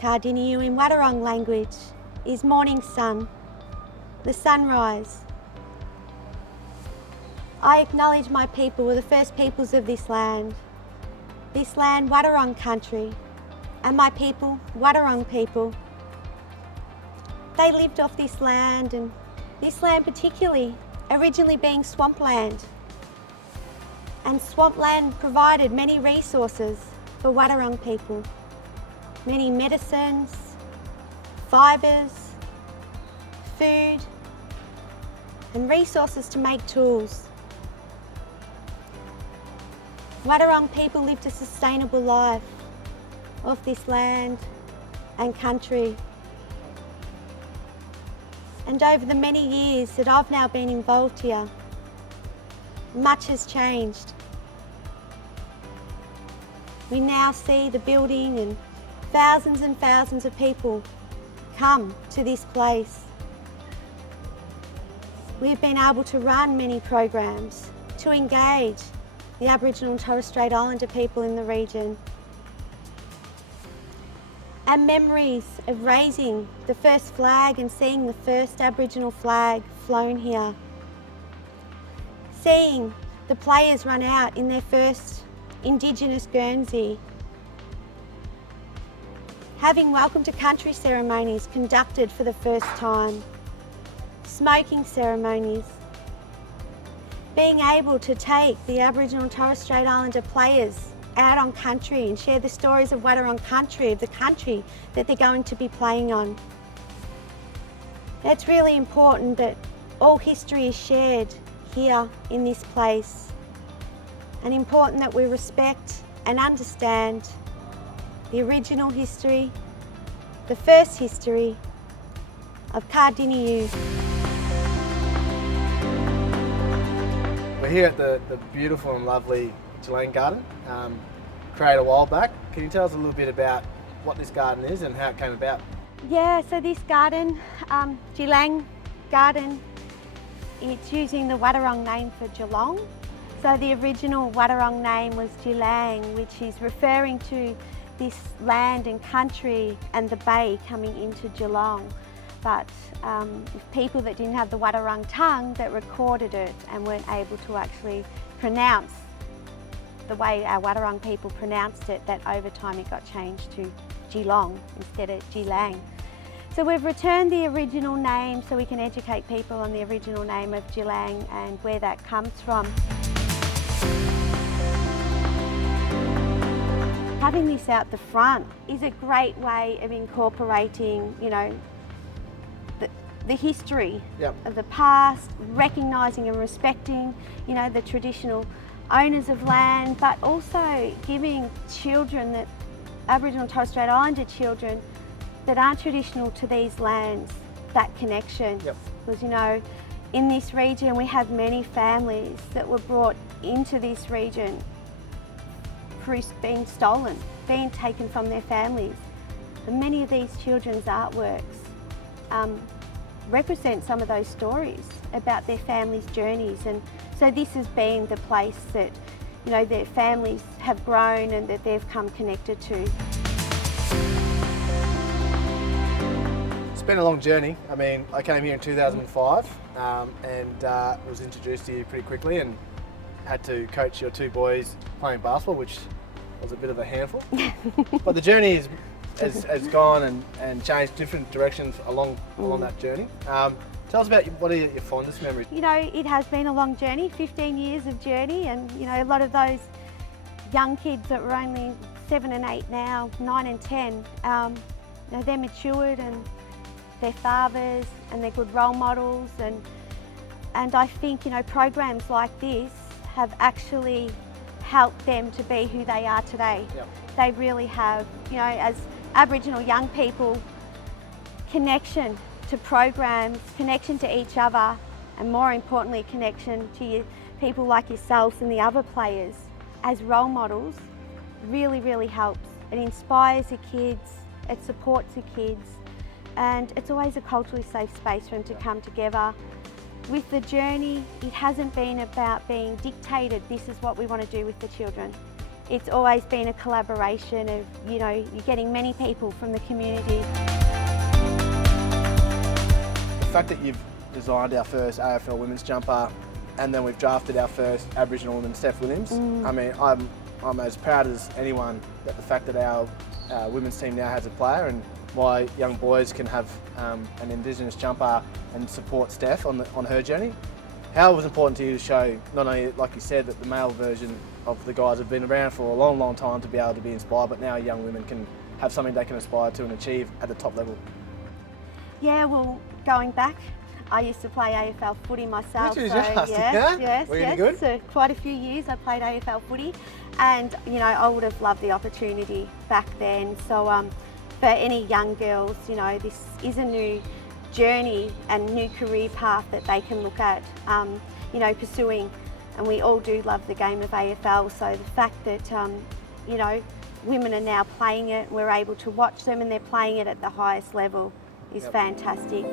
Kardinia in Wadawurrung language is morning sun, the sunrise. I acknowledge my people were the first peoples of this land Wadawurrung country, and my people, Wadawurrung people. They lived off this land, and this land particularly, originally being swampland. And swampland provided many resources for Wadawurrung people. Many medicines, fibres, food, and resources to make tools. Wadawurrung people lived a sustainable life off this land and country. And over the many years that I've now been involved here, much has changed. We now see the building and thousands of people come to this place. We've been able to run many programs to engage the Aboriginal and Torres Strait Islander people in the region. And memories of raising the first flag and seeing the first Aboriginal flag flown here. Seeing the players run out in their first Indigenous Guernsey. Having welcome to country ceremonies conducted for the first time. Smoking ceremonies. Being able to take the Aboriginal and Torres Strait Islander players out on country and share the stories of Wadawurrung country, of the country that they're going to be playing on. It's really important that all history is shared here in this place, and important that we respect and understand the original history, the first history of Kardinia. We're here at the beautiful and lovely Djilang Garden, created a while back. Can you tell us a little bit about what this garden is and how it came about? Yeah, so this garden, Djilang Garden, it's using the Wadawurrung name for Geelong. So the original Wadawurrung name was Djilang, which is referring to this land and country and the bay coming into Geelong. But people that didn't have the Wadawurrung tongue that recorded it and weren't able to actually pronounce the way our Wadawurrung people pronounced it, that over time it got changed to Geelong instead of Djilang. So we've returned the original name so we can educate people on the original name of Djilang and where that comes from. Having this out the front is a great way of incorporating, the history of the past, recognising and respecting, the traditional owners of land, but also giving children, that Aboriginal and Torres Strait Islander children that aren't traditional to these lands, that connection. Because in this region we have many families that were brought into this region through being stolen, being taken from their families. And many of these children's artworks represent some of those stories about their families' journeys, and so this has been the place that their families have grown and that they've come connected to. It's been a long journey. I mean, I came here in 2005 and was introduced to you pretty quickly and had to coach your two boys playing basketball, which was a bit of a handful. But the journey has gone and changed different directions along that journey. Tell us about what are your fondest memories? It has been a long journey, 15 years of journey, and a lot of those young kids that were only 7 and 8 now, 9 and 10, they're matured and they're fathers and they're good role models, and I think programs like this have actually helped them to be who they are today. They really have, as Aboriginal young people, connection to programs, connection to each other, and more importantly, connection to people like yourselves and the other players as role models really helps. It inspires the kids, it supports the kids, and it's always a culturally safe space for them to come together. With the journey, it hasn't been about being dictated, this is what we want to do with the children. it's always been a collaboration of, you know, you're getting many people from the community. The fact that you've designed our first AFL women's jumper and then we've drafted our first Aboriginal woman, Steph Williams. I mean, I'm as proud as anyone that the fact that our women's team now has a player, and why young boys can have an Indigenous jumper and support Steph on her journey. How it was important to you to show, not only, like you said, that the male version of the guys have been around for a long, long time to be able to be inspired, but now young women can have something they can aspire to and achieve at the top level. Yeah, well, going back, I used to play AFL footy myself. Did you just? Yeah? Were you any good? So quite a few years I played AFL footy, and you know, I would have loved the opportunity back then. So for any young girls, you know, this is a new journey and new career path that they can look at, you know, pursuing. And we all do love the game of AFL, so the fact that, you know, women are now playing it, we're able to watch them and they're playing it at the highest level is fantastic.